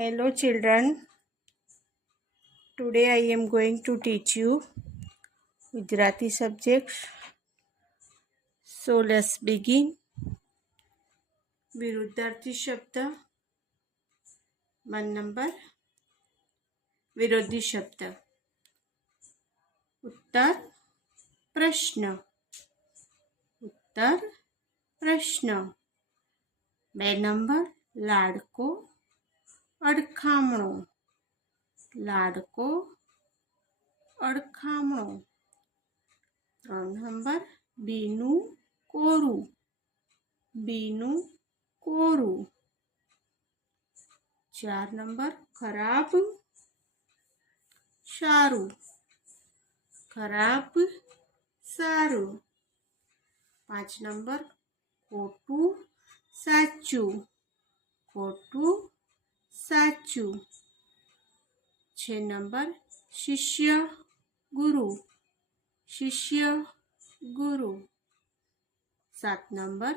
Hello children, today I am going to teach you Gujarati subject. So let's begin. विरुद्धार्थी शब्द 1 number विरोधी शब्द उत्तर प्रश्न 2 number लाडको अडखामणो 3 number बीनु कोरू 4 number खराब सारू 5 नंबर खोटू साचू 6 नंबर शिष्य गुरु 7 नंबर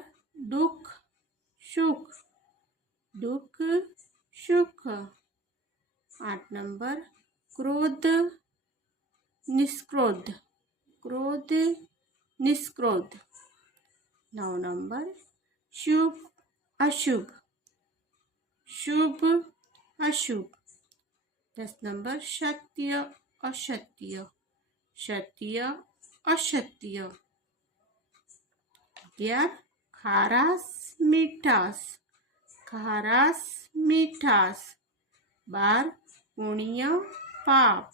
दुख सुख 8 नंबर क्रोध निष्क्रोध 9 नंबर शुभ अशुभ 10 नंबर सत्य असत्य 11 खारास मीठास 12 पुण्य पाप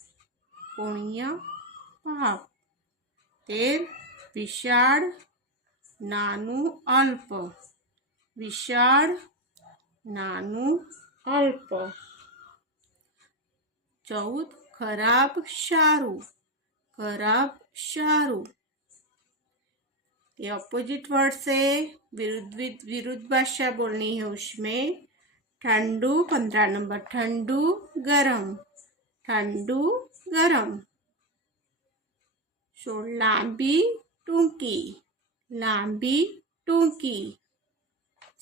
13 विशाल नानु अल्प 14 खराब सारू ये अपोजिट वर्ड से विरुद्ध भाषा बोलनी है। उसमें ठंडू 15 नंबर ठंडू गरम 16 लांबी टूंकी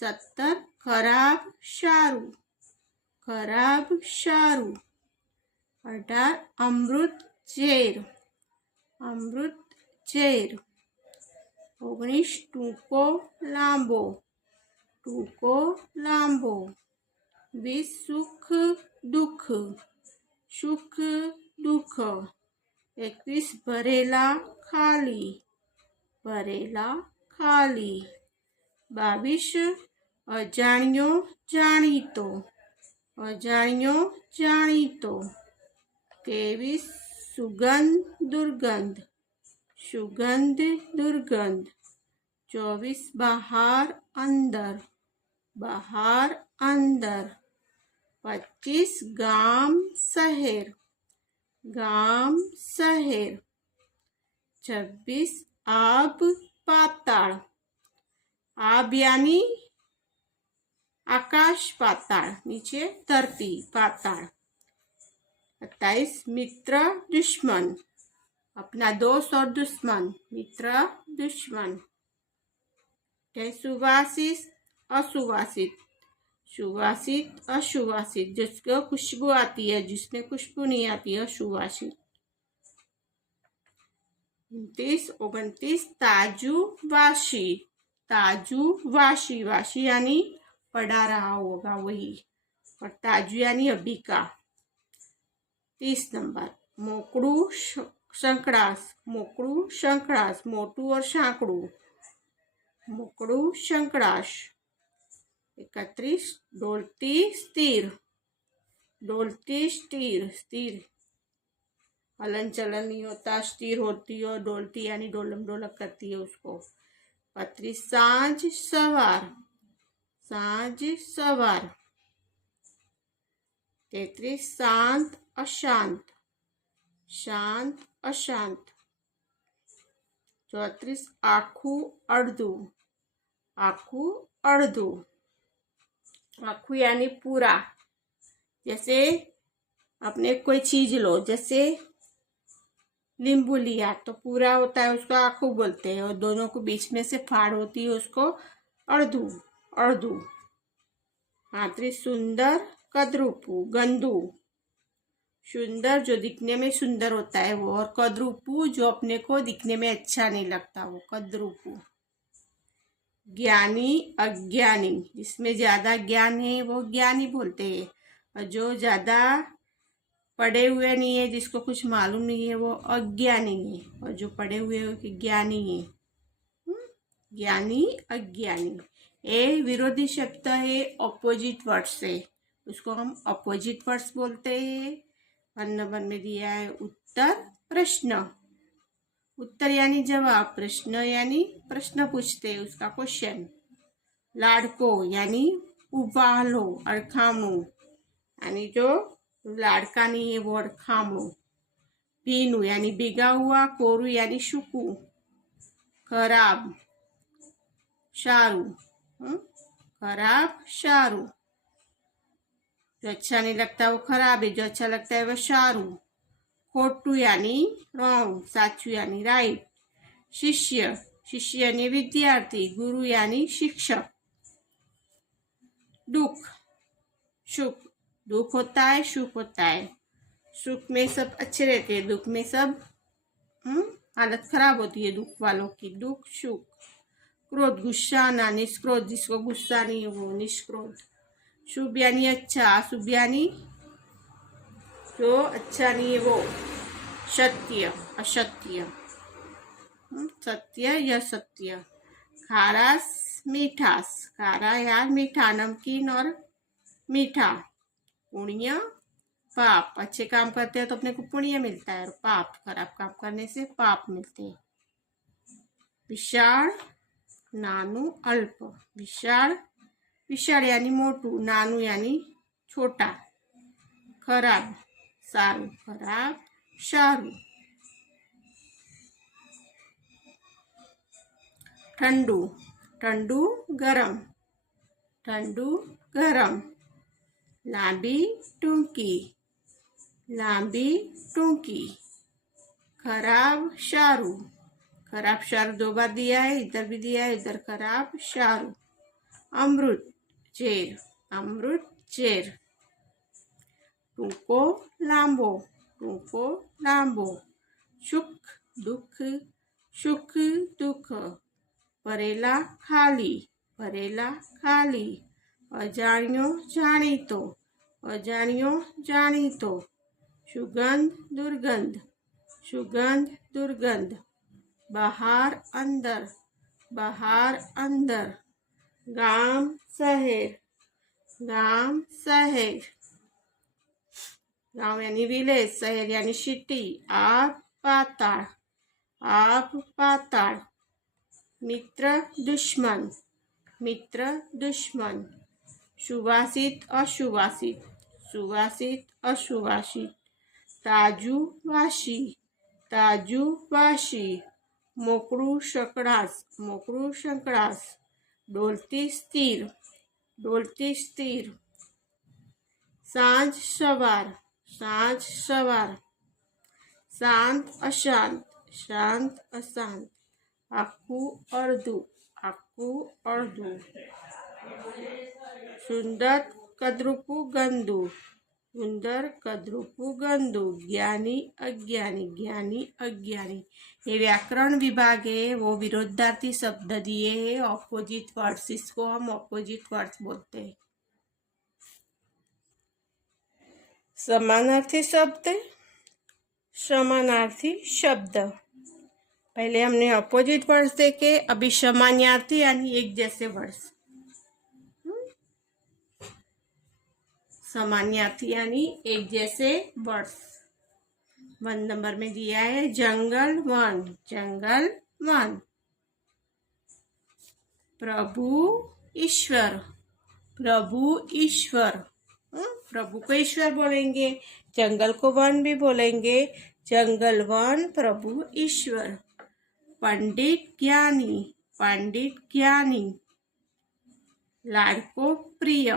17 खराब सारू 18 अमृत झेर 19 टूको लांबो 20 सुख दुख 21 भरेला खाली 22 अजाण्यो जाणीतो 23 सुगंध दुर्गंध 24 बाहर अंदर 25 गाम शहर 26 आब पाताल यानी आकाश पाताल नीचे धरती पाताल 27 मित्र दुश्मन अपना दोस्त और दुश्मन मित्र दुश्मन 28 सुवासित अशुवासित जिसको खुशबू आती है जिसमें खुशबू नहीं आती है अशुवासित 29 ताजू वाशी यानी पढ़ा रहा होगा वही और ताजू यानी अभी का 30 नंबर मोकड़ू संकड़ास मोटू और सांकड़ू मोकड़ू संकड़ास 31 डोलती स्थिर हलन चलन नहीं होता स्थिर होती है डोलती यानी डोलम डोलक करती है उसको 32 सांझ सवार 33 शांत अशांत 34 आखू यानी पूरा जैसे अपने कोई चीज लो जैसे नींबू लिया तो पूरा होता है उसको आखू बोलते हैं और दोनों को बीच में से फाड़ होती है उसको अर्धू 35 सुंदर कद्रुपु गंदू, सुंदर जो दिखने में सुंदर होता है वो, और कद्रुपु जो अपने को दिखने में अच्छा नहीं लगता वो कद्रुपु। ज्ञानी अज्ञानी, जिसमें ज्यादा ज्ञान है वो ज्ञानी बोलते हैं, और जो ज्यादा पढ़े हुए नहीं है, जिसको कुछ मालूम नहीं है, वो अज्ञानी है, और जो पढ़े हुए हो कि ज्ञानी है। ज्ञानी अज्ञानी। ये विरोधी शब्द है, ऑपोजिट वर्ड से, उसको हम ऑपोजिट वर्ड्स बोलते हैं। 1 नंबर में दिया है उत्तर प्रश्न। उत्तर यानी जवाब, प्रश्न यानी प्रश्न पूछते हैं, उसका क्वेश्चन। लाडको यानी उबालो, अडखामणू, यानी जो लाडका नहीं है वो अडखामणू। पीनू यानी बिगा हुआ, कोरू यानी शुकू, खराब शारू, खराब शारू। जो अच्छा नहीं लगता वो खराब है, जो अच्छा लगता है वो शारू। खोटू यानी रॉन्ग, साचू यानी राइट। शिष्य, शिष्य यानी विद्यार्थी, गुरु यानी शिक्षक। दुख सुख, दुख होता है सुख होता है, सुख में सब अच्छे रहते हैं, दुख में सब हालत खराब होती है दुख वालों की। दुख सुख। क्रोध गुस्सा ना, निष्क्रोध जिसको गुस्सा नहीं है वो निष्क्रोध। शुभ यानी अच्छा, अशुभ यानी जो अच्छा नहीं है वो। सत्य असत्य, सत्य या सत्य। खारास मीठास, खारा यार मीठा, नमकीन और मीठा। पुण्य पाप, अच्छे काम करते हैं तो अपने को पुण्य मिलता है, और पाप खराब काम करने से पाप मिलते हैं। विशाल नानु अल्प, विशाल विशाल यानी मोटू, नानु यानी छोटा। खराब सारू, खराब शारू। ठंडू ठंडू गरम, ठंडू गरम। लांबी टूंकी, लांबी टूंकी। खराब शारू, खराब शारू 2 बार दिया है, इधर भी दिया है, इधर खराब शारू। अमृत चेर, अमृत चेर। टूको लांबो, टूको लांबो। सुख दुख, सुख दुख। परेला खाली, परेला खाली। अजाण्यो जाणीतो, अजाण्यो जाणीतो। सुगंध दुर्गंध, सुगंध दुर्गंध। बाहर अंदर, बाहर अंदर। गांव शहर, गांव शहर। गांव यानी विलेज, शहर यानी सिटी। आग पाताळ, आग पाताळ। मित्र दुश्मन, मित्र दुश्मन। सुवासित अशुवासित, सुवासित अशुवासित। ताजू वाशी, ताजू वाशी। मोकळू सकडास, मोकळू सकडास। डोलती स्थिर, डोलती स्थिर। सांज सवार, सांज सवार। शांत अशांत, शांत अशांत। आखू अर्धू, आखू अर्धू। सुंदर कद्रुपु गंदू, सुंदर कद्रुपु गंदू। ज्ञानी अज्ञानी, ज्ञानी अज्ञानी। ये व्याकरण विभाग है, वो विरोधार्थी शब्द दिए हैं, ऑपोजिट वर्ड्स, इसको हम ऑपोजिट वर्ड्स बोलते हैं। समानार्थी शब्द, समानार्थी शब्द। पहले हमने ऑपोजिट वर्ड्स देखे, अभी समानार्थी यानी एक जैसे वर्ड्स। समानार्थी यानी एक जैसे वर्ड्स। 1 नंबर में दिया है जंगल वन, जंगल वन। प्रभु ईश्वर, प्रभु ईश्वर। प्रभु को ईश्वर बोलेंगे, जंगल को वन भी बोलेंगे। जंगल वन प्रभु ईश्वर। पंडित ज्ञानी, पंडित ज्ञानी। लाडको प्रिय,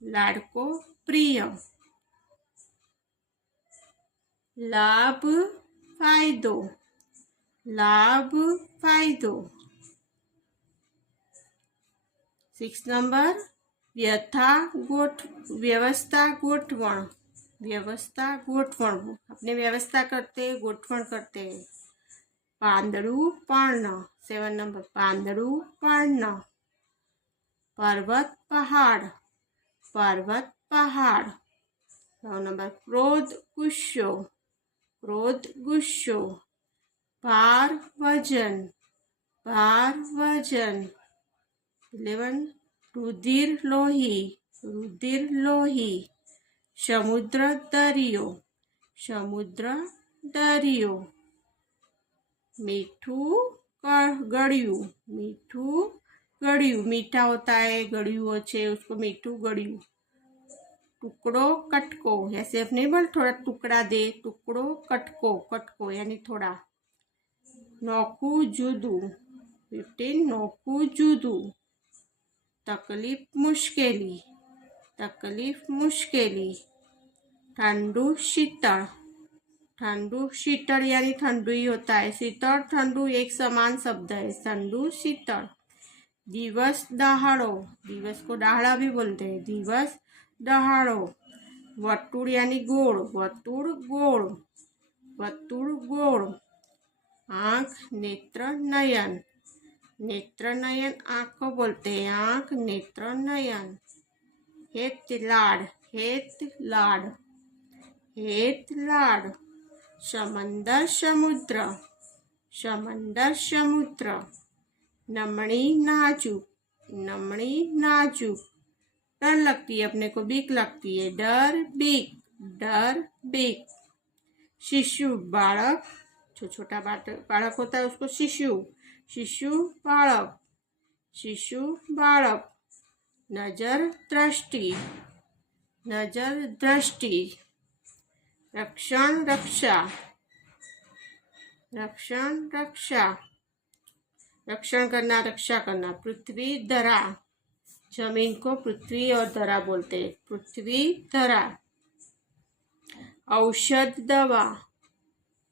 लाडको प्रिय। लाभ फायदो, लाभ फायदो। 6 नंबर व्यवस्था गोठवण, व्यवस्था गोठवण, अपने व्यवस्था करते गोठवण करते। પાંદડું પાળના, 7 નંબર, પાંદડું પાળના। पर्वत पहाड़, पर्वत पहाड़। 9 नंबर, क्रोध गुस्सो, क्रोध गुस्सो। भार वजन, भार वजन। 11, रुधिर लोही, रुधिर लोही। समुद्र दरियो, समुद्र दरियो। मीठू गड़िયું, मीठू गड़िયું, मीठा होता है, गड़िયું होचे, उसको मीठू गड़िયું। टुकड़ो कटको, ऐसे नहीं बोल थोड़ा टुकड़ा दे, टुकड़ो कटको, कटको यानी थोड़ा। नोखू जुदू, 15, नोखू जुदू। तकलीफ मुश्केली, तकलीफ मुश्केली। ठंडू शीतल, ठंडू शीतल यानी ठंडू ही होता है, शीतल ठंडू एक समान शब्द है, ठंडू शीतल। दिवस दहाड़ो, दिवस को दहाड़ा भी बोलते हैं, दिवस दहाड़ो। वर्तुड़ यानी गोल, वर्तुड़ गोल, वर्तुड़ गोल। आँख नेत्र नयन, नेत्र नयन आँख को बोलते हैं, आँख नेत्र नयन। हेत लाड, हेत लाड, हेत लाड। समंदर समुद्र, समंदर समुद्र। नमणी नाजुक, नमणी नाजुक। डर लगती है, अपने को बीक लगती है, डर बीक, डर बीक। शिशु बालक, जो छोटा बालक होता है उसको शिशु, शिशु बालक, शिशु बालक। नजर दृष्टि, नजर दृष्टि। रक्षण रक्षा, रक्षण रक्षा, रक्षण करना, रक्षा करना। पृथ्वी धरा, जमीन को पृथ्वी और धरा बोलते हैं, पृथ्वी धरा। औषध दवा,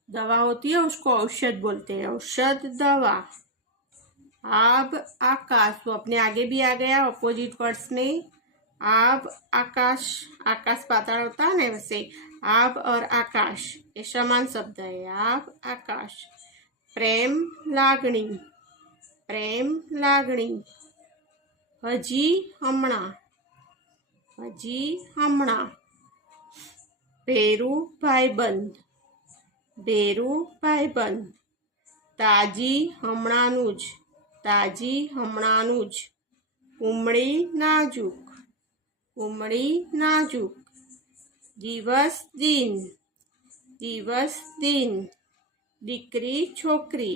दवा होती है उसको औषध बोलते हैं, औषध दवा। आब आकाश, वो अपने आगे भी आ गया ऑपोजिट वर्ड्स में। आब आकाश, आकाश पाताल होता है ना वैसे, आब और आकाश ये समान शब्द है, आब आकाश। प्रेम लागणी, प्रेम लागणी। हजी हमणा, हजी हमणा। बेरू भाईबंध, बेरू भाईबंध। ताजी हमणाનું જ, ताजी हमणाનું જ। कुमड़ी नाजुक, कुमड़ी नाजुक। दिवस दिन, दिवस दिन। दीकरी छोकरी,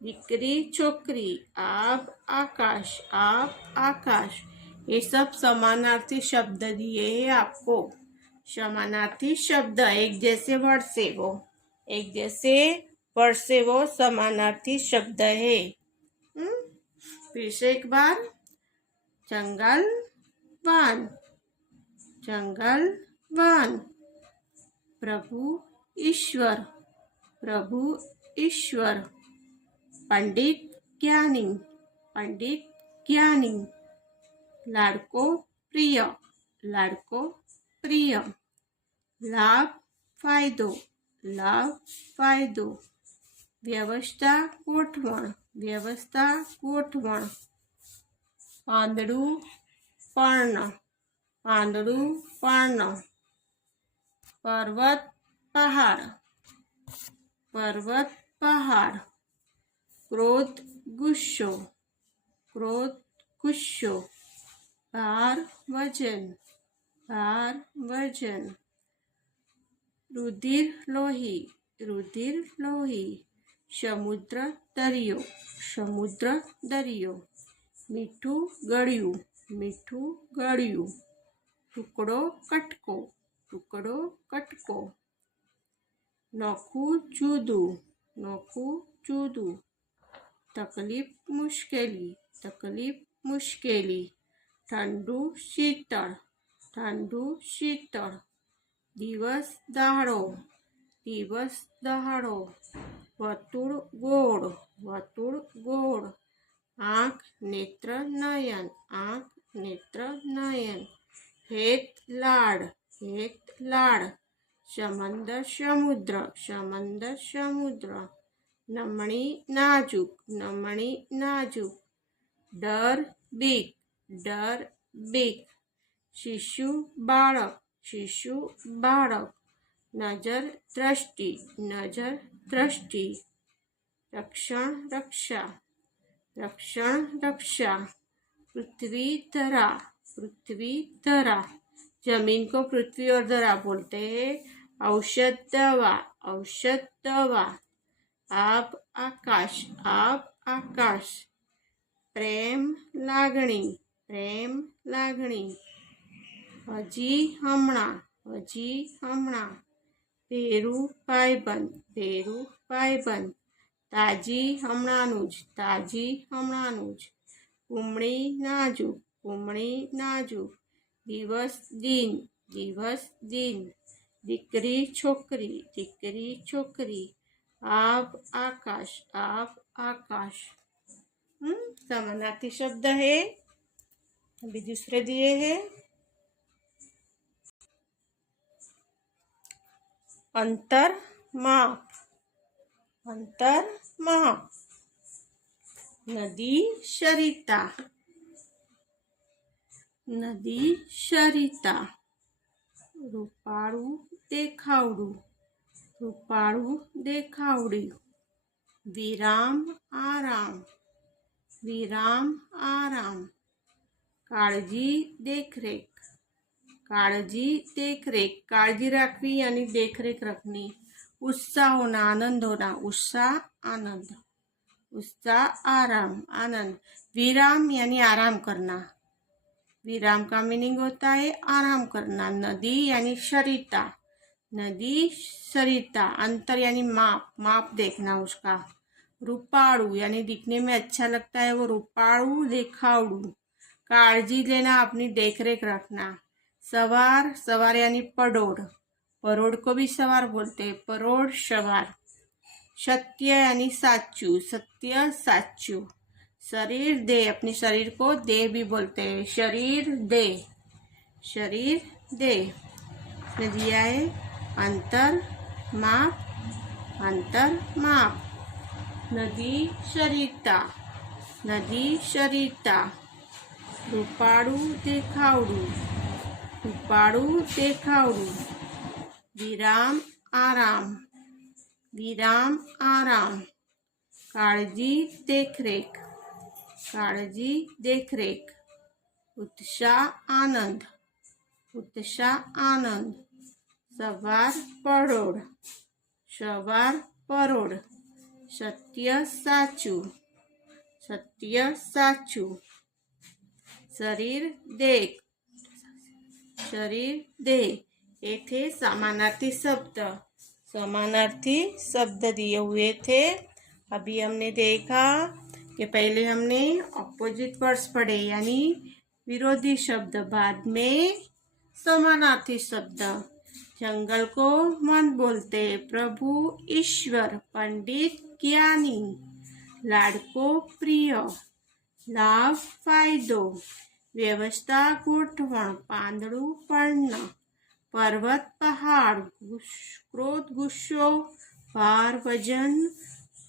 दीकरी छोकरी। आब आकाश, आब आकाश। ये सब समानार्थी शब्द दिए हैं आपको, समानार्थी शब्द, एक जैसे वर्ड से वो, एक जैसे वर्ड से वो समानार्थी शब्द है। फिर से एक बार, जंगल वन, जंगल वन। प्रभु ईश्वर, प्रभु ईश्वर। पंडित ज्ञानी, पंडित ज्ञानी। लाडको प्रिय, लाडको प्रिय। लाभ फायदो, लाभ फायदो। व्यवस्था गोठवण, व्यवस्था गोठवण। પાંદડું પર્ણ, પાંદડું પર્ણ। पर्वत पहाड़, पर्वत पहाड़। क्रोध गुस्सो, क्रोध गुस्सो। भार वजन, भार वजन। रुधिर लोही, रुधिर लोही। समुद्र दरियो, समुद्र दरियो। मीठू गड़िયું, मीठू गड़िયું। टुकड़ो कटको, टुकड़ो कटको। नोखू जूदू, नोखू जूदू। तकलीफ मुश्केली, तकलीफ मुश्केली। ठंडू शीतल, ठंडू शीतल। दिवस दहाड़ो, दिवस दहाड़ो। वर्तुड़ गोल, वर्तुड़ गोल। आँख नेत्र नयन, आँख नेत्र नयन, हेत लाड, हेत लाड, समंदर समुद्र, समंदर समुद्र, नमणी नाजुक, नमणी नाजुक, डर बीक, डर बीक, शिशु बाळक, शिशु बाळक, नजर दृष्टि, नजर दृष्टि, रक्षण रक्षा, रक्षण रक्षा, पृथ्वी धरा, पृथ्वी धरा, जमीन को पृथ्वी और धरा बोलते हैं। औषध दवा, औषध दवा, आब आकाश, आब आकाश, प्रेम लागणी, प्रेम लागणी, हजी हमणा, हजी हमणा, पेरू भाईबंध, पेरू भाईबंध, ताजी हमणानुज, ताजी हमणानुज, कुमड़ी नाजुक, कुमड़ी नाजुक, दिवस दिन, दिवस दिन, दीकरी छोकरी, दीकरी छोकरी, आब आकाश, आब आकाश। समानार्थी शब्द है। अभी दूसरे दिए हैं। अंतर माप, अंतर माप, नदी सरिता, नदी सरिता, रूपाळू देखावडू, रूपाळू देखावडी, विराम आराम, विराम आराम, काळजी देखरेख, काळजी देखरेख, काळजी राखवी यानी देखरेख रखनी, उत्साह होना, आनंद होना, उत्साह आनंद, उत्साह आराम आनंद, विराम यानी आराम करना, विराम का मीनिंग होता है आराम करना, नदी यानी सरिता, नदी सरिता, अंतर यानी माप, माप देखना उसका, रूपाळू यानी दिखने में अच्छा लगता है वो रूपाळू देखावडू, काळजी लेना अपनी देखरेख रखना, सवार, सवार यानी परोढ़, परोढ़ को भी सवार बोलते हैं, परोढ़ सवार, सत्य यानी साचू, सत्य साचू, शरीर दे, अपने शरीर को दे भी बोलते हैं, शरीर दे, शरीर दे। इसमें दिया है अंतर माप, अंतर माप, नदी सरिता, नदी सरिता, रूपाळू देखावडू, रूपाळू देखावडू, विराम आराम, विराम आराम, काळजी देखरेख, काळजी देखरेख, उत्साह आनंद, उत्साह आनंद, सवार परोढ़, सवार परोढ़, सत्य साचू, सत्य साचू, शरीर देख, शरीर दे। ये थे समानार्थी शब्द, समानार्थी शब्द दिए हुए थे। अभी हमने देखा कि पहले हमने ऑपोजिट वर्ड्स पढ़े यानी विरोधी शब्द, बाद में समानार्थी शब्द। जंगल को मन बोलते, प्रभु ईश्वर, पंडित ज्ञानी, लाडको प्रिय, लाभ फायदो, व्यवस्था गोठवण, પાંદડું પર્ણ, पर्वत पहाड़, क्रोध गुस्सो, भार वजन,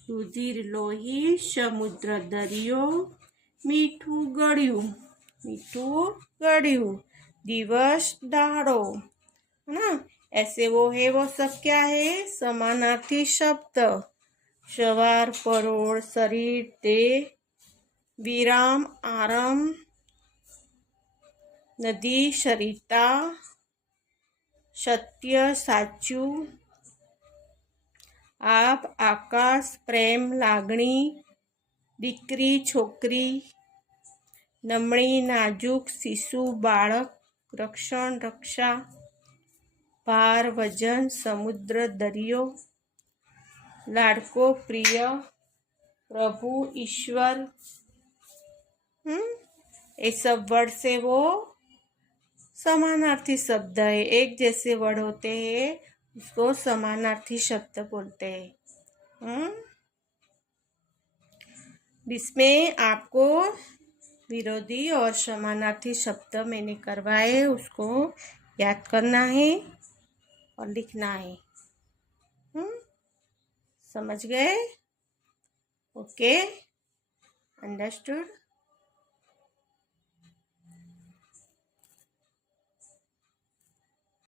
रुधिर लोही, समुद्र दरियो, मीठू गळ्યું, मीठू गळ्યું, दिवस दाड़ो, है ना। ऐसे वो है, वो सब क्या है, समानार्थी शब्द। सवार परोढ़, शरीर देह, विराम आराम, नदी सरिता, सत्य साचू, आप आकाश, प्रेम लागणी, दीकरी छोकरी, नमणी नाजुक, शिशु बाळक, रक्षण रक्षा, भार वजन, समुद्र दरियो, लाडको प्रिय, प्रभु ईश्वर। ये सब वर्ड से वो समानार्थी शब्द है, एक जैसे वर्ड होते हैं उसको समानार्थी शब्द बोलते हैं। इसमें आपको विरोधी और समानार्थी शब्द मैंने करवाए, उसको याद करना है और लिखना है। समझ गए? Okay, understood.